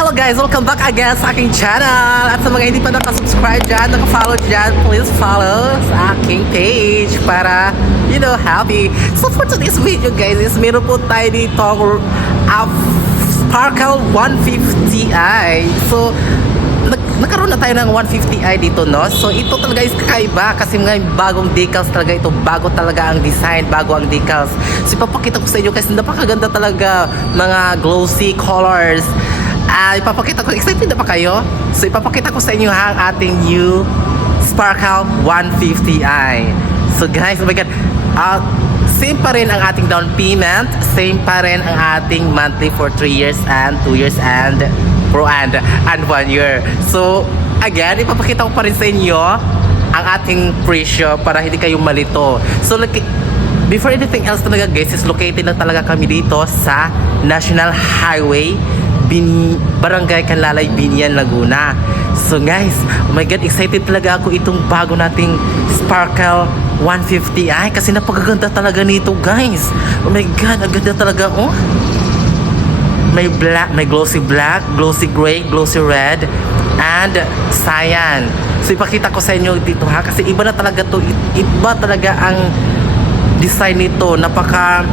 Hello guys! Welcome back again sa aking channel. At sa mga hindi pa nakasubscribe dyan, nakafollow dyan, please follow sa aking page para, happy. So for today's video guys, is meron po tayo dito Sparkle 150i. So, nagkaroon na tayo ng 150i dito, no? So, ito talaga is kakaiba kasi mga bagong decals talaga ito. Bago talaga ang design, bago ang decals. So, ipapakita ko sa inyo kasi napakaganda talaga mga glossy colors. Ipapakita ko, excited na ba kayo? So, ipapakita ko sa inyo ang ating new Sparkle 150i. So, guys, oh my God. Same pa rin ang ating down payment. Same pa rin ang ating monthly for 3 years and 2 years and 1 year. So, again, ipapakita ko pa rin sa inyo ang ating presyo para hindi kayo malito. So, before anything else talaga guys, is located na talaga kami dito sa National Highway, Barangay Canlalay, Binian, Laguna. So guys, oh my God, excited talaga ako itong bago nating Sparkle 150i kasi napakaganda talaga nito guys. Oh my God, ang ganda talaga, oh. May black, may glossy black, glossy gray, glossy red, and cyan. So ipakita ko sa inyo dito ha, kasi iba na talaga to, iba talaga ang design nito, napaka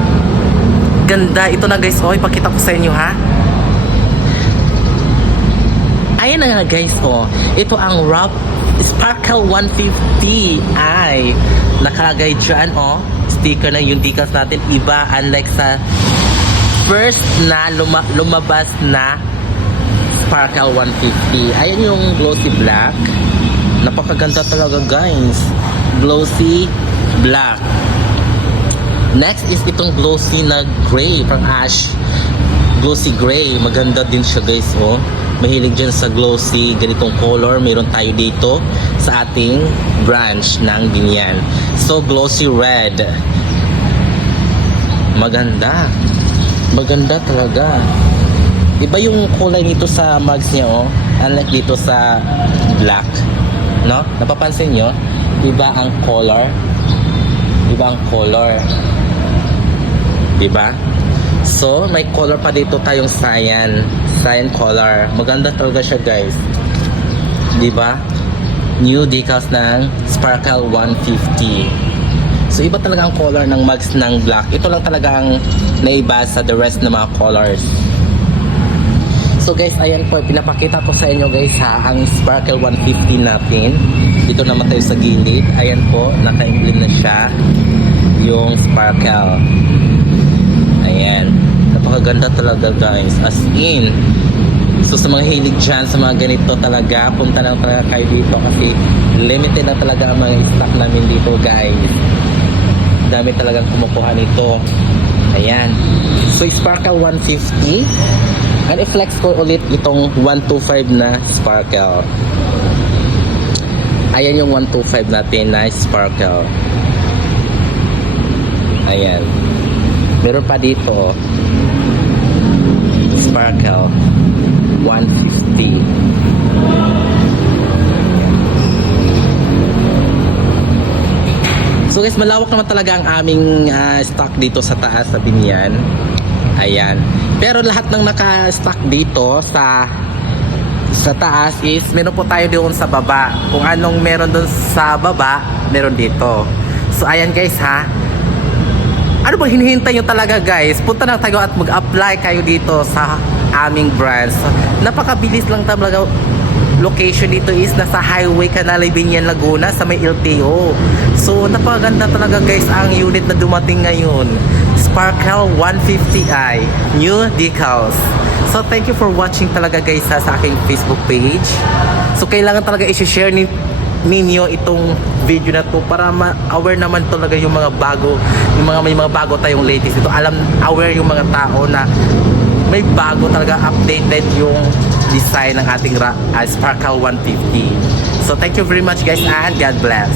ganda. Ito na guys, oh, ipakita ko sa inyo ha. Ayan na nga guys, oh. Ito ang Sparkle 150i. Nakalagay dyan, oh. Sticker na yung decals natin. Iba, unlike sa first na lumabas na Sparkle 150. Ayan yung glossy black. Napakaganda talaga guys. Glossy black. Next is itong glossy na gray, pang ash. Glossy gray. Maganda din siya guys, oh. Mahilig dyan sa glossy ganitong color. Mayroon tayo dito sa ating branch ng Binian. So, glossy red. Maganda. Maganda talaga. Iba yung kulay nito sa mugs niya, oh. Unlike dito sa black. No? Napapansin nyo? Iba ang color. Iba ang color. Diba? So, may color pa dito tayong cyan color. Maganda talaga siya guys. Diba? New decals ng Sparkle 150. So, iba talaga ang color ng mugs ng black. Ito lang talaga ang naiba sa the rest ng mga colors. So guys, ayan po, pinapakita ko sa inyo guys ha, ang Sparkle 150 natin. Dito naman tayo sa gilid. Ayan po, naka-emblem na siya yung Sparkle. Ayan. Napakaganda talaga guys. As in. So sa mga hilig dyan, sa mga ganito talaga, punta lang talaga kayo dito kasi limited na talaga ang mga stock namin dito guys. Dami talagang kumukuha nito. Ayan. So Sparkle 150. And i-flex ko ulit itong 125 na Sparkle. Ayan yung 125 natin na Sparkle. Ayan. Meron pa dito Sparkle 150. So guys, malawak naman talaga ang aming stock dito sa taas sa Binian. Ayan. Pero lahat ng naka-stock dito sa taas is meron po tayo doon sa baba. Kung anong meron doon sa baba, meron dito. So ayan guys ha. Ano bang hinihintay nyo talaga guys? Punta na tayo at mag-apply kayo dito sa aming branch. So, napakabilis lang talaga. Location dito is nasa Highway Canlalay, Binian, Laguna sa may LTO. So napakaganda talaga guys ang unit na dumating ngayon. Sparkle 150i new decals. So thank you for watching talaga guys sa aking Facebook page. So kailangan talaga i-share ninyo itong video na to para ma-aware naman talaga yung mga bago, may mga bago tayong latest ito. Aware yung mga tao na may bago talaga, updated yung design ng ating Sparkle 150. So thank you very much guys and God bless.